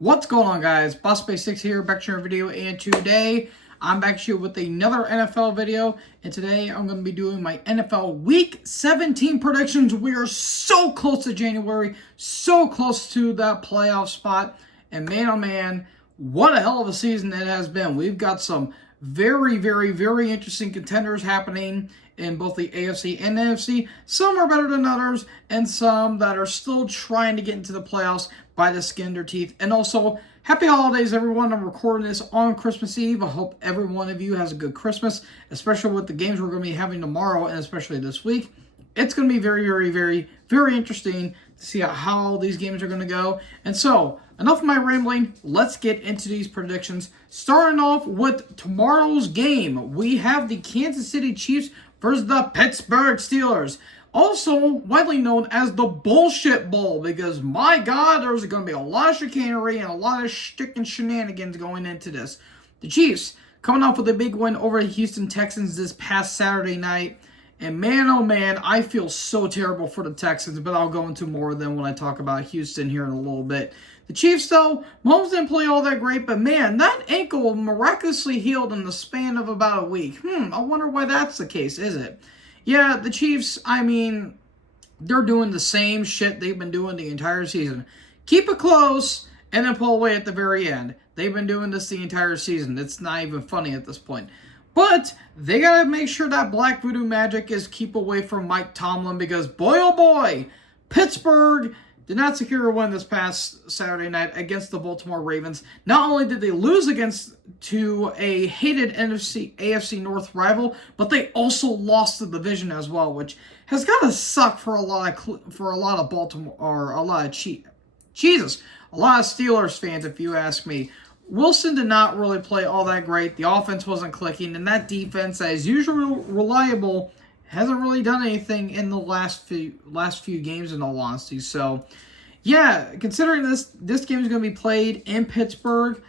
What's going on, guys? BossBase6 here, back to your video, and today I'm back to you with another NFL video, and today I'm going to be doing my NFL Week 17 predictions. We are so close to January, so close to that playoff spot, and man, oh man, what a hell of a season it has been. We've got some very interesting contenders happening in both the AFC and NFC. Some are better than others, and some that are still trying to get into the playoffs by the skin of their teeth. And also, happy holidays, everyone. I'm recording this on Christmas Eve. I hope every one of you has a good Christmas, especially with the games we're going to be having tomorrow and especially this week. It's going to be very interesting to see how these games are going to go. And so, enough of my rambling. Let's get into these predictions. Starting off with tomorrow's game, we have the Kansas City Chiefs versus the Pittsburgh Steelers. Also widely known as the Bullshit Bowl, because my God, there's going to be a lot of chicanery and a lot of sticking shenanigans going into this. The Chiefs coming off with a big win over the Houston Texans this past Saturday night. And man, oh man, I feel so terrible for the Texans, but I'll go into more of them when I talk about Houston here in a little bit. The Chiefs, though, Mahomes didn't play all that great, but man, that ankle miraculously healed in the span of about a week. I wonder why that's the case, is it? Yeah, the Chiefs, I mean, they're doing the same shit they've been doing the entire season. Keep it close and then pull away at the very end. They've been doing this the entire season. It's not even funny at this point. But they got to make sure that Black Voodoo magic is keep away from Mike Tomlin, because boy, oh boy, Pittsburgh did not secure a win this past Saturday night against the Baltimore Ravens. Not only did they lose to a hated AFC North rival, but they also lost the division as well, which has got to suck for a lot of Baltimore, or a lot of Steelers fans, if you ask me. Wilson did not really play all that great. The offense wasn't clicking, and that defense, as usual reliable, hasn't really done anything in the last few games, in all honesty. So, yeah, considering this game is going to be played in Pittsburgh,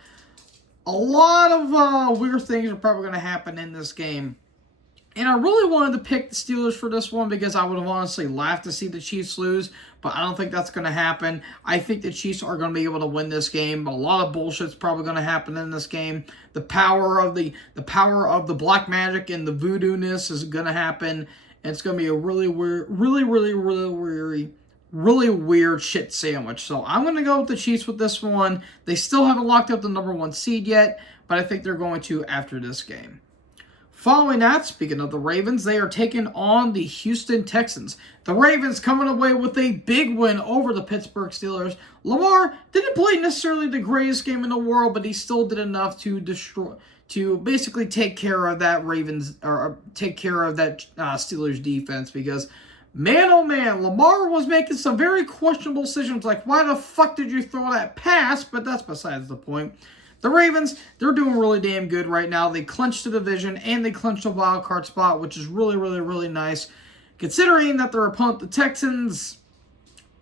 a lot of weird things are probably going to happen in this game. And I really wanted to pick the Steelers for this one, because I would have honestly laughed to see the Chiefs lose, but I don't think that's going to happen. I think the Chiefs are going to be able to win this game. A lot of bullshit's probably going to happen in this game. The power of the black magic and the voodoo-ness is going to happen. And it's going to be a really weird shit sandwich. So I'm going to go with the Chiefs with this one. They still haven't locked up the number 1 seed yet, but I think they're going to after this game. Following that, speaking of the Ravens, they are taking on the Houston Texans. The Ravens coming away with a big win over the Pittsburgh Steelers. Lamar didn't play necessarily the greatest game in the world, but he still did enough to basically take care of that Steelers defense, because man, oh man, Lamar was making some very questionable decisions, like why the fuck did you throw that pass? But that's besides the point. The Ravens, they're doing really damn good right now. They clinched the division and they clinched the wild card spot, which is really nice. Considering that their opponent, the Texans,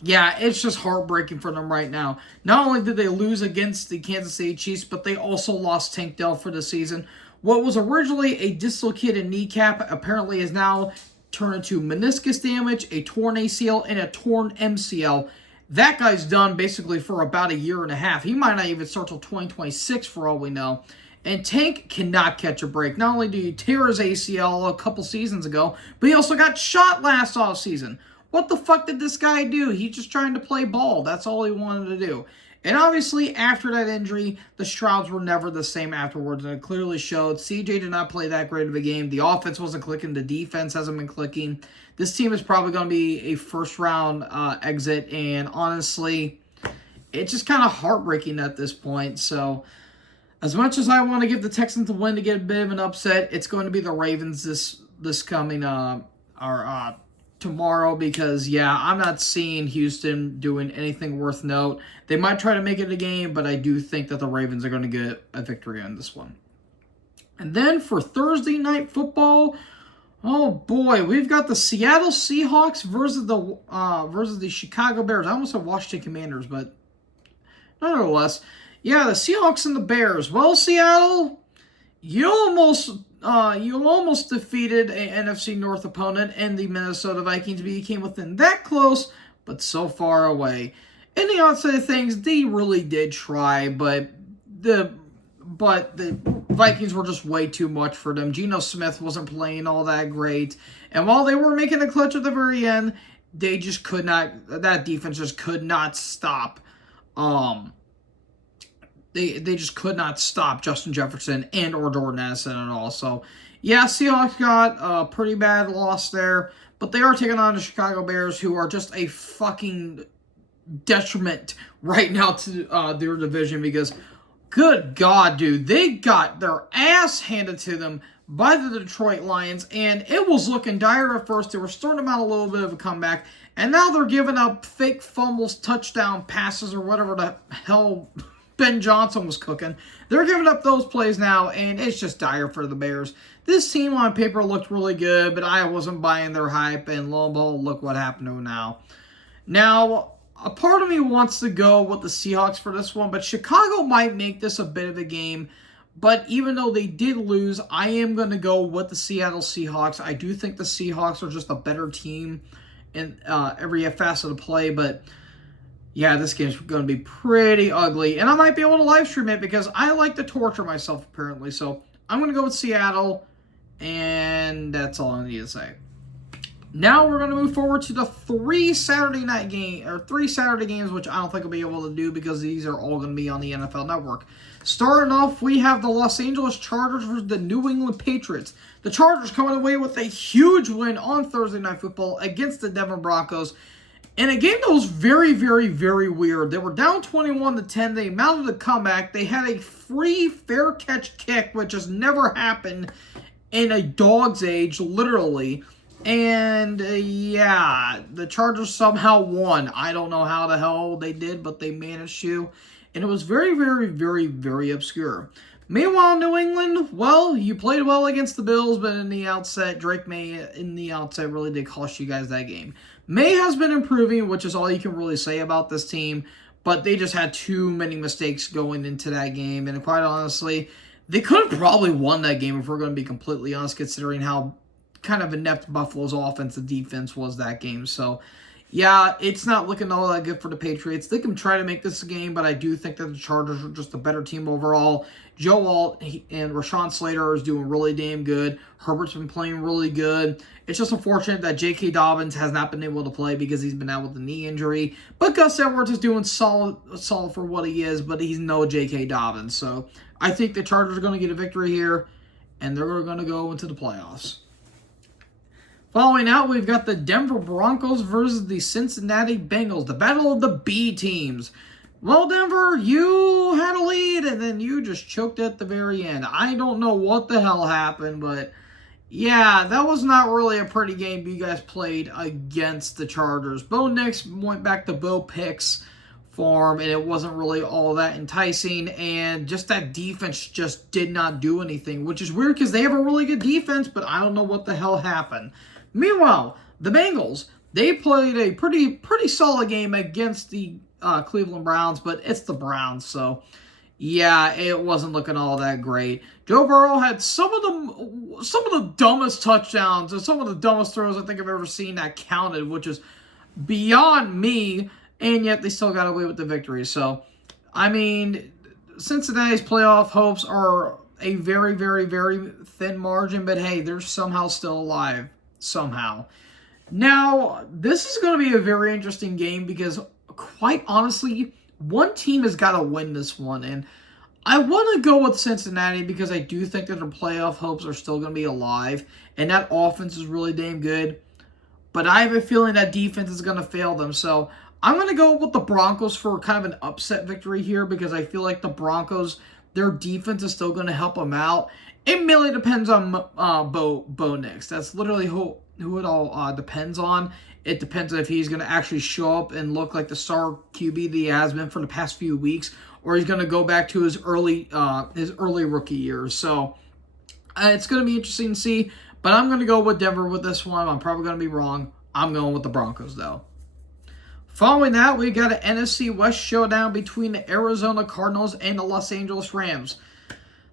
yeah, it's just heartbreaking for them right now. Not only did they lose against the Kansas City Chiefs, but they also lost Tank Dell for the season. What was originally a dislocated kneecap apparently is now turned into meniscus damage, a torn ACL, and a torn MCL. That guy's done basically for about a year and a half. He might not even start till 2026 for all we know. And Tank cannot catch a break. Not only did he tear his ACL a couple seasons ago, but he also got shot last offseason. What the fuck did this guy do? He's just trying to play ball. That's all he wanted to do. And obviously, after that injury, the Strouds were never the same afterwards, and it clearly showed. CJ did not play that great of a game. The offense wasn't clicking. The defense hasn't been clicking. This team is probably going to be a first-round exit, and honestly, it's just kind of heartbreaking at this point. So, as much as I want to give the Texans a win to get a bit of an upset, it's going to be the Ravens this coming tomorrow, because, yeah, I'm not seeing Houston doing anything worth note. They might try to make it a game, but I do think that the Ravens are going to get a victory on this one. And then for Thursday Night Football, oh boy, we've got the Seattle Seahawks versus the Chicago Bears. I almost said Washington Commanders, but nonetheless, yeah, the Seahawks and the Bears. Well, Seattle, you almost defeated an NFC North opponent and the Minnesota Vikings, but you came within that close, but so far away. in the onset of things, they really did try, but the Vikings were just way too much for them. Geno Smith wasn't playing all that great. And while they were making a clutch at the very end, they just could not, that defense just could not stop. They just could not stop Justin Jefferson and or Jordan Addison at all. So, yeah, Seahawks got a pretty bad loss there. But they are taking on the Chicago Bears, who are just a fucking detriment right now to their division because, good God, dude, they got their ass handed to them by the Detroit Lions, and it was looking dire at first. They were starting to mount a little bit of a comeback, and now they're giving up fake fumbles, touchdown passes, or whatever the hell Ben Johnson was cooking. They're giving up those plays now, and it's just dire for the Bears. This team on paper looked really good, but I wasn't buying their hype, and lo and behold, look what happened to them now. Now, a part of me wants to go with the Seahawks for this one, but Chicago might make this a bit of a game. But even though they did lose, I am going to go with the Seattle Seahawks. I do think the Seahawks are just a better team in every facet of play, but yeah, this game's going to be pretty ugly. And I might be able to live stream it because I like to torture myself, apparently. So I'm going to go with Seattle, and that's all I need to say. Now we're going to move forward to the three Saturday games, which I don't think I'll be able to do because these are all going to be on the NFL Network. Starting off, we have the Los Angeles Chargers versus the New England Patriots. The Chargers coming away with a huge win on Thursday Night Football against the Denver Broncos. In a game that was very, very, very weird. They were down 21-10. They mounted a comeback. They had a free fair catch kick, which has never happened in a dog's age, literally. And, yeah, the Chargers somehow won. I don't know how the hell they did, but they managed to. And it was very, very, very, very obscure. Meanwhile, New England, well, you played well against the Bills, but in the outset, Drake May in the outset really did cost you guys that game. May has been improving, which is all you can really say about this team, but they just had too many mistakes going into that game. And quite honestly, they could have probably won that game if we're going to be completely honest, considering how kind of inept Buffalo's offense and defense was that game. So, yeah, it's not looking all that good for the Patriots. They can try to make this a game, but I do think that the Chargers are just a better team overall. Joe Alt and Rashawn Slater is doing really damn good. Herbert's been playing really good. It's just unfortunate that J.K. Dobbins has not been able to play because he's been out with a knee injury. But Gus Edwards is doing solid for what he is, but he's no J.K. Dobbins. So I think the Chargers are going to get a victory here, and they're going to go into the playoffs. Following out, we've got the Denver Broncos versus the Cincinnati Bengals, the battle of the B teams. Well, Denver, you had a lead, and then you just choked at the very end. I don't know what the hell happened, but yeah, that was not really a pretty game you guys played against the Chargers. Bo Nix went back to Bo Picks form, and it wasn't really all that enticing, and just that defense just did not do anything, which is weird because they have a really good defense, but I don't know what the hell happened. Meanwhile, the Bengals, they played a pretty solid game against the Cleveland Browns, but it's the Browns, so yeah, it wasn't looking all that great. Joe Burrow had some of the dumbest touchdowns and some of the dumbest throws I think I've ever seen that counted, which is beyond me, and yet they still got away with the victory. So, I mean, Cincinnati's playoff hopes are a very, very, very thin margin, but hey, they're somehow still alive. Somehow. Now, this is going to be a very interesting game because, quite honestly, one team has got to win this one, and I want to go with Cincinnati because I do think that their playoff hopes are still going to be alive, and that offense is really damn good, but I have a feeling that defense is going to fail them, so I'm going to go with the Broncos for kind of an upset victory here because I feel like the Broncos, their defense is still going to help them out. It mainly depends on Bo Nix. That's literally who it all depends on. It depends on if he's going to actually show up and look like the star QB that he has been for the past few weeks, or he's going to go back to his early rookie years. So it's going to be interesting to see. But I'm going to go with Denver with this one. I'm probably going to be wrong. I'm going with the Broncos, though. Following that, we got an NFC West showdown between the Arizona Cardinals and the Los Angeles Rams.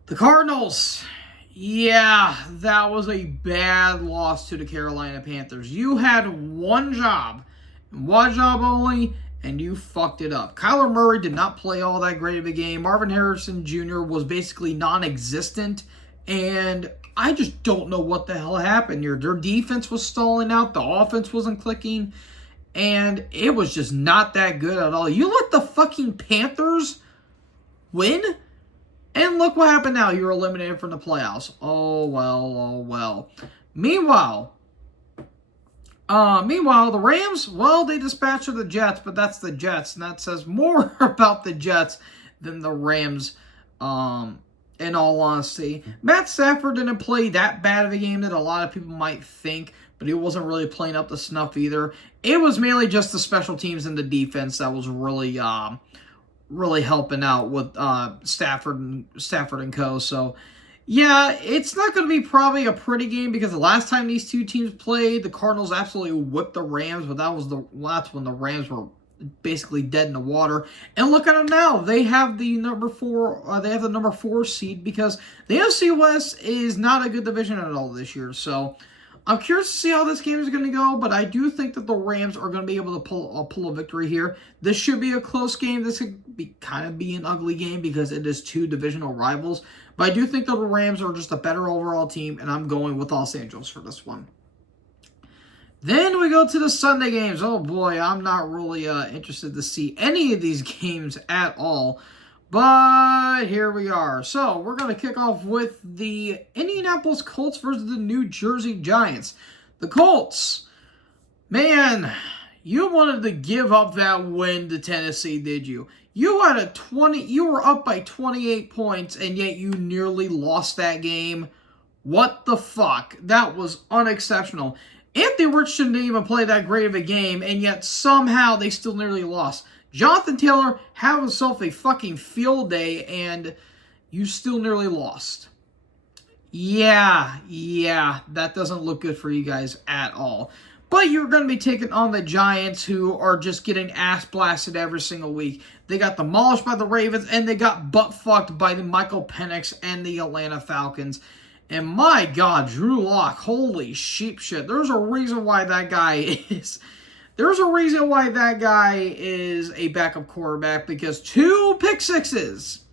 The Cardinals, yeah, that was a bad loss to the Carolina Panthers. You had one job only, and you fucked it up. Kyler Murray did not play all that great of a game. Marvin Harrison Jr. was basically non-existent, and I just don't know what the hell happened here. Their defense was stalling out. The offense wasn't clicking, and it was just not that good at all. You let the fucking Panthers win, and look what happened now. You're eliminated from the playoffs. Oh, well, oh, well. Meanwhile, the Rams, well, they dispatched the Jets, but that's the Jets, and that says more about the Jets than the Rams, in all honesty. Matt Stafford didn't play that bad of a game that a lot of people might think, but he wasn't really playing up to snuff either. It was mainly just the special teams and the defense that was really helping out with Stafford and co. So, yeah, it's not going to be probably a pretty game because the last time these two teams played, the Cardinals absolutely whipped the Rams, but that's when the Rams were basically dead in the water. And look at them now; they have the number 4 seed because the NFC West is not a good division at all this year. So I'm curious to see how this game is going to go, but I do think that the Rams are going to be able to pull a victory here. This should be a close game. This could be an ugly game because it is two divisional rivals. But I do think that the Rams are just a better overall team, and I'm going with Los Angeles for this one. Then we go to the Sunday games. Oh boy, I'm not really interested to see any of these games at all. But here we are. So we're going to kick off with the Indianapolis Colts versus the New Jersey Giants. The Colts, man, you wanted to give up that win to Tennessee, did you? You were up by 28 points, and yet you nearly lost that game. What the fuck? That was unexceptional. Anthony Richardson didn't even play that great of a game, and yet somehow they still nearly lost. Jonathan Taylor had himself a fucking field day, and you still nearly lost. Yeah, that doesn't look good for you guys at all. But you're going to be taking on the Giants, who are just getting ass blasted every single week. They got demolished by the Ravens, and they got butt-fucked by the Michael Penix and the Atlanta Falcons. And my God, Drew Lock, holy sheep shit. There's a reason why that guy is... There's a reason why that guy is a backup quarterback, because 2 pick sixes.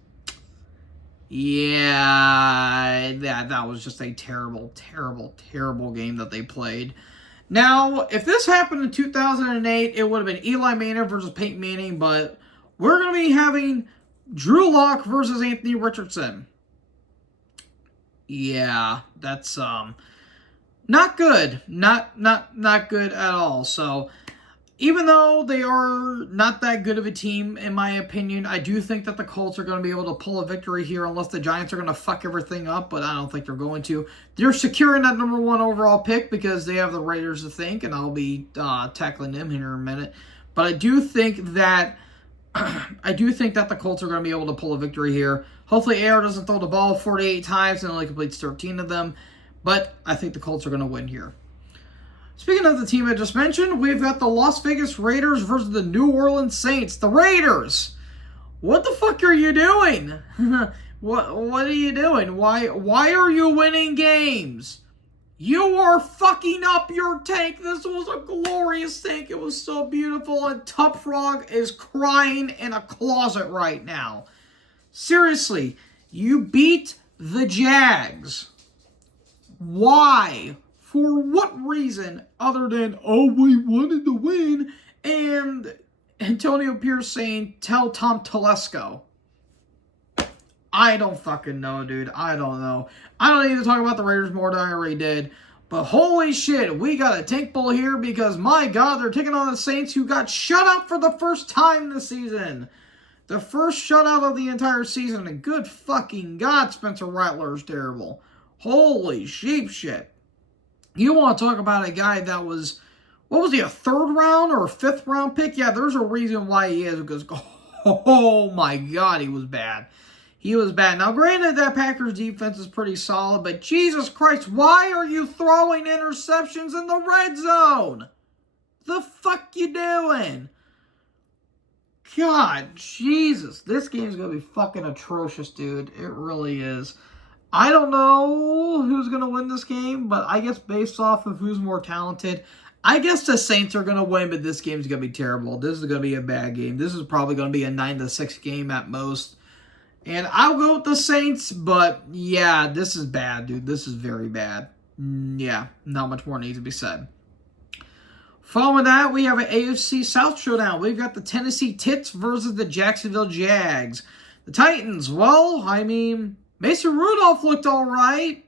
Yeah, that was just a terrible, terrible, terrible game that they played. Now, if this happened in 2008, it would have been Eli Manning versus Peyton Manning, but we're going to be having Drew Lock versus Anthony Richardson. Yeah, that's not good. Not good at all. So, even though they are not that good of a team, in my opinion, I do think that the Colts are going to be able to pull a victory here unless the Giants are going to fuck everything up, but I don't think they're going to. They're securing that number 1 overall pick because they have the Raiders to think, and I'll be tackling them here in a minute. But I do think that the Colts are going to be able to pull a victory here. Hopefully AR doesn't throw the ball 48 times and only completes 13 of them, but I think the Colts are going to win here. Speaking of the team I just mentioned, we've got the Las Vegas Raiders versus the New Orleans Saints. The Raiders! What the fuck are you doing? What are you doing? Why are you winning games? You are fucking up your tank. This was a glorious tank. It was so beautiful, and Top Frog is crying in a closet right now. Seriously, you beat the Jags. Why? For what reason other than, oh, we wanted to win, and Antonio Pierce saying, tell Tom Telesco. I don't fucking know, dude. I don't know. I don't need to talk about the Raiders more than I already did. But holy shit, we got a tank bull here because, my God, they're taking on the Saints, who got shut out for the first time this season. The first shutout of the entire season. And good fucking God, Spencer Rattler is terrible. Holy sheep shit. You want to talk about a guy that was, what was he, a 3rd round or a 5th round pick? Yeah, there's a reason why he is, because, oh my God, he was bad. He was bad. Now, granted, that Packers defense is pretty solid, but Jesus Christ, why are you throwing interceptions in the red zone? The fuck you doing? God, Jesus, this game's going to be fucking atrocious, dude. It really is. I don't know who's going to win this game, but I guess based off of who's more talented, I guess the Saints are going to win, but this game's going to be terrible. This is going to be a bad game. This is probably going to be a 9-6 game at most. And I'll go with the Saints, but yeah, this is bad, dude. This is very bad. Yeah, not much more needs to be said. Following that, we have an AFC South showdown. We've got the Tennessee Tits versus the Jacksonville Jags. The Titans, well, I mean, Mason Rudolph looked all right.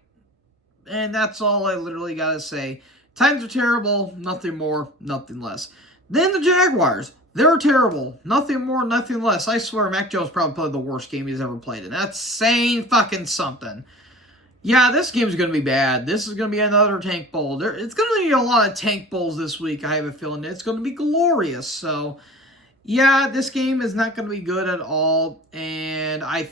And that's all I literally got to say. Titans are terrible, nothing more, nothing less. Then the Jaguars, they're terrible, nothing more, nothing less. I swear, Mac Jones probably played the worst game he's ever played in. That's saying fucking something. Yeah, this game's going to be bad. This is going to be another tank bowl. It's going to be a lot of tank bowls this week, I have a feeling. It's going to be glorious. So, yeah, this game is not going to be good at all. And I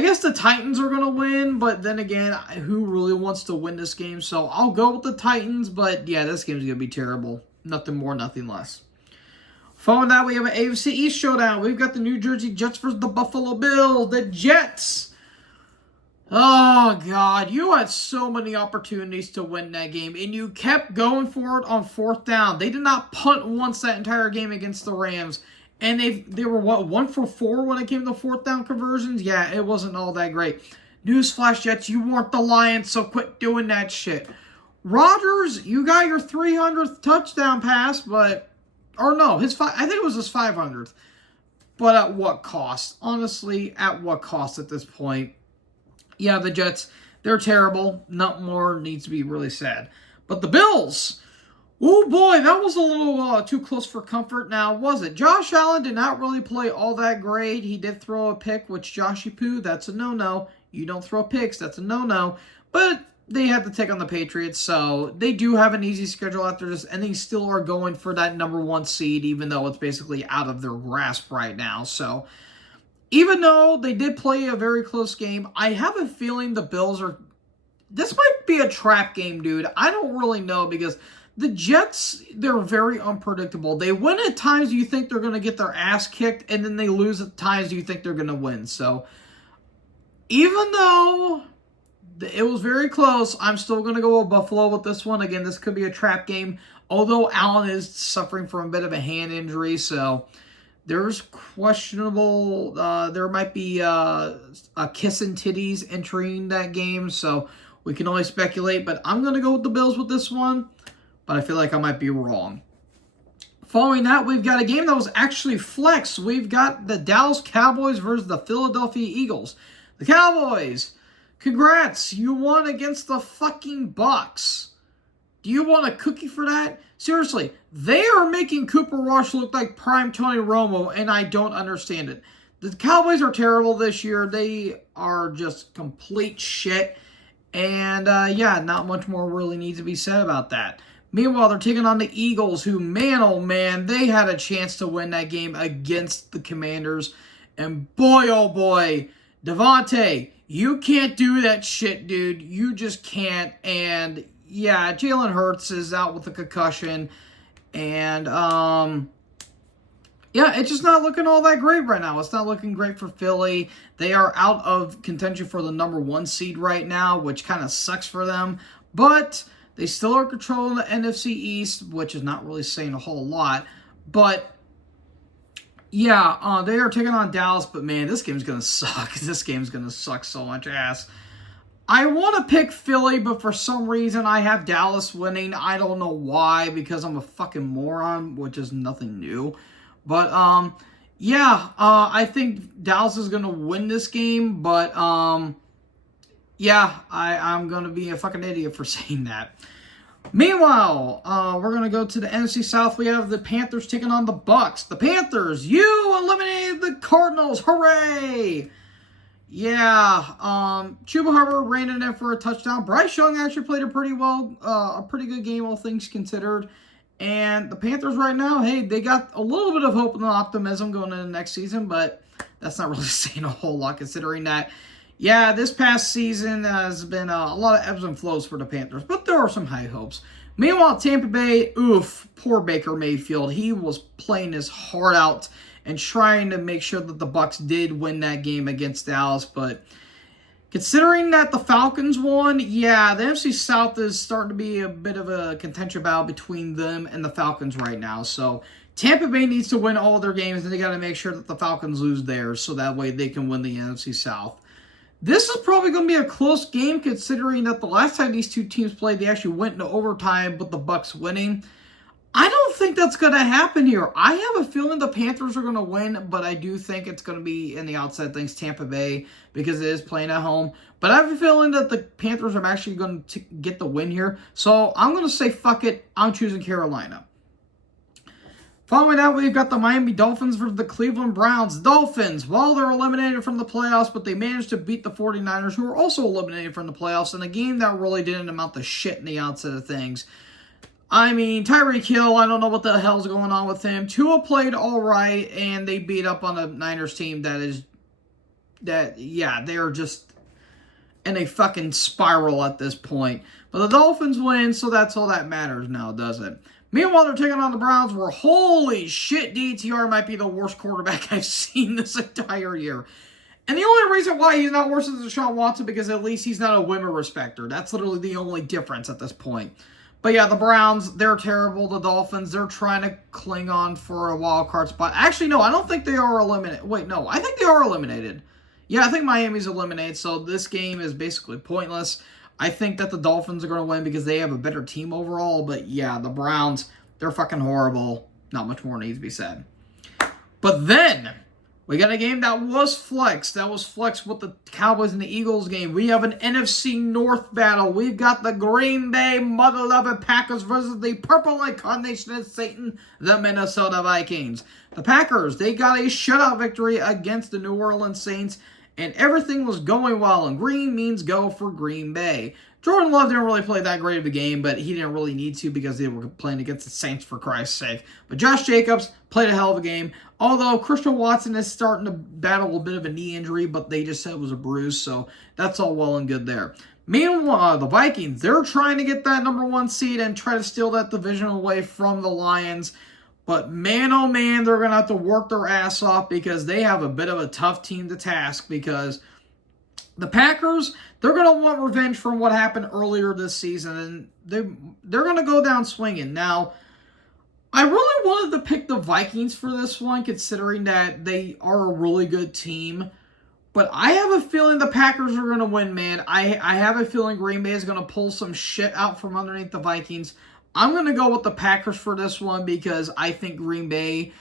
guess the Titans are going to win. But then again, who really wants to win this game? So, I'll go with the Titans. But, yeah, this game's going to be terrible. Nothing more, nothing less. Following that, we have an AFC East showdown. We've got the New Jersey Jets versus the Buffalo Bills. The Jets. Oh, God, you had so many opportunities to win that game, and you kept going for it on fourth down. They did not punt once that entire game against the Rams, and they were, what, 1 for 4 when it came to fourth down conversions? Yeah, it wasn't all that great. Newsflash, Jets, you weren't the Lions, so quit doing that shit. Rodgers, you got your 300th touchdown pass, but, or no, I think it was his 500th. But at what cost? Honestly, at what cost at this point? Yeah, the Jets, they're terrible. Not more needs to be really said. But the Bills, oh boy, that was a little too close for comfort now, was it? Josh Allen did not really play all that great. He did throw a pick, which Joshy Poo, that's a no-no. You don't throw picks, that's a no-no. But they had to take on the Patriots, so they do have an easy schedule after this, and they still are going for that #1 seed, even though it's basically out of their grasp right now. So, even though they did play a very close game, I have a feeling the Bills are... This might be a trap game, dude. I don't really know because the Jets, they're very unpredictable. They win at times you think they're going to get their ass kicked, and then they lose at times you think they're going to win. So, even though it was very close, I'm still going to go with Buffalo with this one. Again, this could be a trap game, although Allen is suffering from a bit of a hand injury, so... There's questionable, there might be a kiss and titties entering that game, so we can only speculate, but I'm going to go with the Bills with this one, but I feel like I might be wrong. Following that, we've got a game that was actually flex. We've got the Dallas Cowboys versus the Philadelphia Eagles. The Cowboys, congrats, you won against the fucking Bucks. Do you want a cookie for that? Seriously, they are making Cooper Rush look like prime Tony Romo, and I don't understand it. The Cowboys are terrible this year. They are just complete shit. And, yeah, not much more really needs to be said about that. Meanwhile, they're taking on the Eagles, who, man, oh, man, they had a chance to win that game against the Commanders. And boy, oh, boy, Devontae, you can't do that shit, dude. You just can't. And... yeah, Jalen Hurts is out with a concussion, and, yeah, it's just not looking all that great right now. It's not looking great for Philly. They are out of contention for the #1 seed right now, which kind of sucks for them, but they still are controlling the NFC East, which is not really saying a whole lot, but, yeah, they are taking on Dallas, but, man, this game's going to suck. This game's going to suck so much ass. I want to pick Philly, but for some reason I have Dallas winning. I don't know why, because I'm a fucking moron, which is nothing new. But, yeah, I think Dallas is going to win this game, but, yeah, I'm going to be a fucking idiot for saying that. Meanwhile, we're going to go to the NFC South. We have the Panthers taking on the Bucks. The Panthers, you eliminated the Cardinals. Hooray! Yeah, Chuba Hubbard ran it in for a touchdown. Bryce Young actually played a pretty good game, all things considered. And the Panthers right now, hey, they got a little bit of hope and optimism going into next season, but that's not really saying a whole lot considering that, yeah, this past season has been a lot of ebbs and flows for the Panthers, but there are some high hopes. Meanwhile, Tampa Bay, oof, poor Baker Mayfield. He was playing his heart out and trying to make sure that the Bucs did win that game against Dallas, but Considering that the Falcons won, yeah, the NFC South is starting to be a bit of a contention battle between them and the Falcons right now. So Tampa Bay needs to win all their games, and they got to make sure that the Falcons lose theirs, so that way they can win the NFC South. This is probably going to be a close game, considering that the last time these two teams played, they actually went into overtime, but the Bucs winning. I don't think that's going to happen here. I have a feeling the Panthers are going to win, but I do think it's going to be in the outside things, Tampa Bay, because it is playing at home. But I have a feeling that the Panthers are actually going to get the win here. So I'm going to say, fuck it, I'm choosing Carolina. Following that, we've got the Miami Dolphins versus the Cleveland Browns. Dolphins, well, they're eliminated from the playoffs, but they managed to beat the 49ers, who were also eliminated from the playoffs in a game that really didn't amount to shit in the outside of things. I mean, Tyreek Hill, I don't know what the hell's going on with him. Tua played all right, and they beat up on a Niners team they're just in a fucking spiral at this point. But the Dolphins win, so that's all that matters now, doesn't it? Meanwhile, they're taking on the Browns, where holy shit, DTR might be the worst quarterback I've seen this entire year. And the only reason why he's not worse than Deshaun Watson, because at least he's not a women respecter. That's literally the only difference at this point. But yeah, the Browns, they're terrible. The Dolphins, they're trying to cling on for a wild card spot. Actually, no, I don't think they are eliminated. Wait, no, I think they are eliminated. Yeah, I think Miami's eliminated, so this game is basically pointless. I think that the Dolphins are going to win because they have a better team overall. But yeah, the Browns, they're fucking horrible. Not much more needs to be said. But then we got a game that was flexed. That was flexed with the Cowboys and the Eagles game. We have an NFC North battle. We've got the Green Bay mother-loving Packers versus the purple incarnation of Satan, the Minnesota Vikings. The Packers, they got a shutout victory against the New Orleans Saints, and everything was going well, and green means go for Green Bay. Jordan Love didn't really play that great of a game, but he didn't really need to because they were playing against the Saints, for Christ's sake. But Josh Jacobs played a hell of a game, although Christian Watson is starting to battle a bit of a knee injury, but they just said it was a bruise, so that's all well and good there. Meanwhile, the Vikings, they're trying to get that number 1 seed and try to steal that division away from the Lions. But man, oh man, they're going to have to work their ass off because they have a bit of a tough team to task, because the Packers, they're going to want revenge from what happened earlier this season, and they're going to go down swinging. Now, I really wanted to pick the Vikings for this one, considering that they are a really good team. But I have a feeling the Packers are going to win, man. I have a feeling Green Bay is going to pull some shit out from underneath the Vikings. I'm going to go with the Packers for this one because I think Green Bay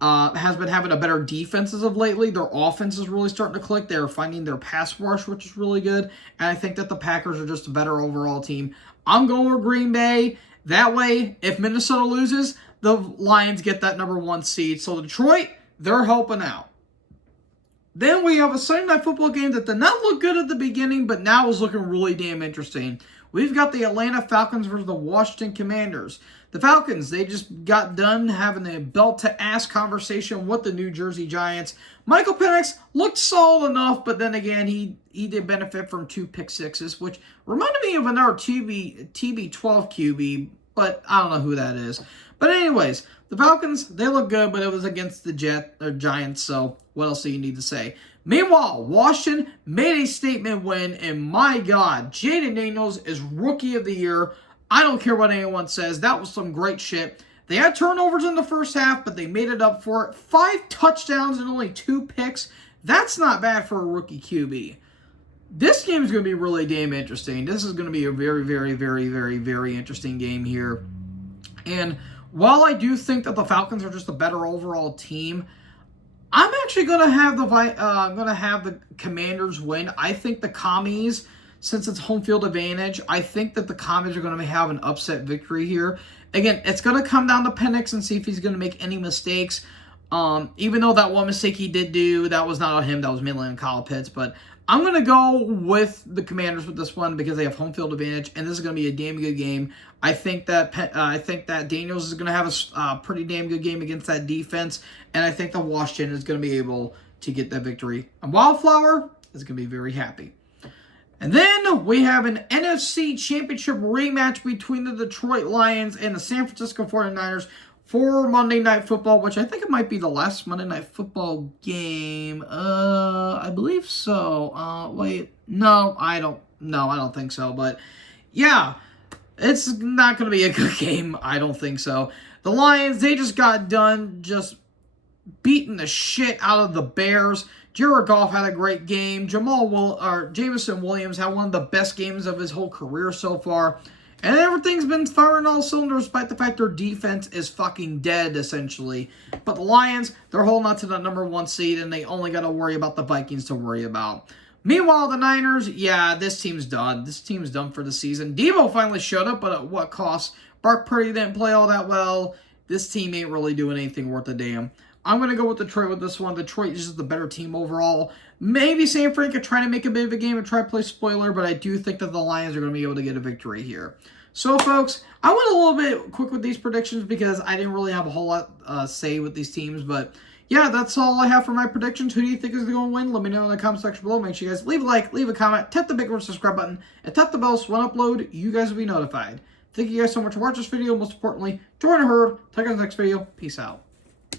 has been having a better defense as of lately. Their offense is really starting to click. They're finding their pass rush, which is really good. And I think that the Packers are just a better overall team. I'm going with Green Bay. That way, if Minnesota loses, the Lions get that number 1 seed. So Detroit, they're helping out. Then we have a Sunday Night Football game that did not look good at the beginning, but now is looking really damn interesting. We've got the Atlanta Falcons versus the Washington Commanders. The Falcons, they just got done having a belt-to-ass conversation with the New Jersey Giants. Michael Penix looked solid enough, but then again, he did benefit from 2 pick sixes, which reminded me of another TB12 QB, but I don't know who that is. But anyways, the Falcons, they look good, but it was against the Giants, so what else do you need to say? Meanwhile, Washington made a statement win, and my God, Jayden Daniels is Rookie of the Year. I don't care what anyone says. That was some great shit. They had turnovers in the first half, but they made it up for it. 5 touchdowns and only 2 picks. That's not bad for a rookie QB. This game is going to be really damn interesting. This is going to be a very, very, very, very, very interesting game here. And while I do think that the Falcons are just a better overall team, I'm actually going to have the Commanders win. I think the Commies, since it's home field advantage, I think that the Commies are going to have an upset victory here. Again, it's going to come down to Penix and see if he's going to make any mistakes. Even though that one mistake he did do, that was not on him. That was mainly on Kyle Pitts. But I'm going to go with the Commanders with this one because they have home field advantage, and this is going to be a damn good game. I think that Daniels is going to have a pretty damn good game against that defense, and I think that Washington is going to be able to get that victory. And Wildflower is going to be very happy. And then we have an NFC Championship rematch between the Detroit Lions and the San Francisco 49ers. for Monday Night Football, which I think it might be the last Monday Night Football game. I believe so. Wait, no, I don't think so. But yeah, it's not going to be a good game. I don't think so. The Lions, they just got done just beating the shit out of the Bears. Jared Goff had a great game. Jameson Williams had one of the best games of his whole career so far. And everything's been firing all cylinders despite the fact their defense is fucking dead, essentially. But the Lions, they're holding on to the #1 seed, and they only got to worry about the Vikings to worry about. Meanwhile, the Niners, yeah, this team's done. This team's done for the season. Deebo finally showed up, but at what cost? Brock Purdy didn't play all that well. This team ain't really doing anything worth a damn. I'm going to go with Detroit with this one. Detroit is just the better team overall. Maybe San Fran could try to make a bit of a game and try to play spoiler, but I do think that the Lions are going to be able to get a victory here. So, folks, I went a little bit quick with these predictions because I didn't really have a whole lot say with these teams, but yeah, that's all I have for my predictions. Who do you think is going to win? Let me know in the comment section below. Make sure you guys leave a like, leave a comment, tap the big red subscribe button, and tap the bell so when I upload, you guys will be notified. Thank you guys so much for watching this video. Most importantly, join the herd. Take us in the next video. Peace out.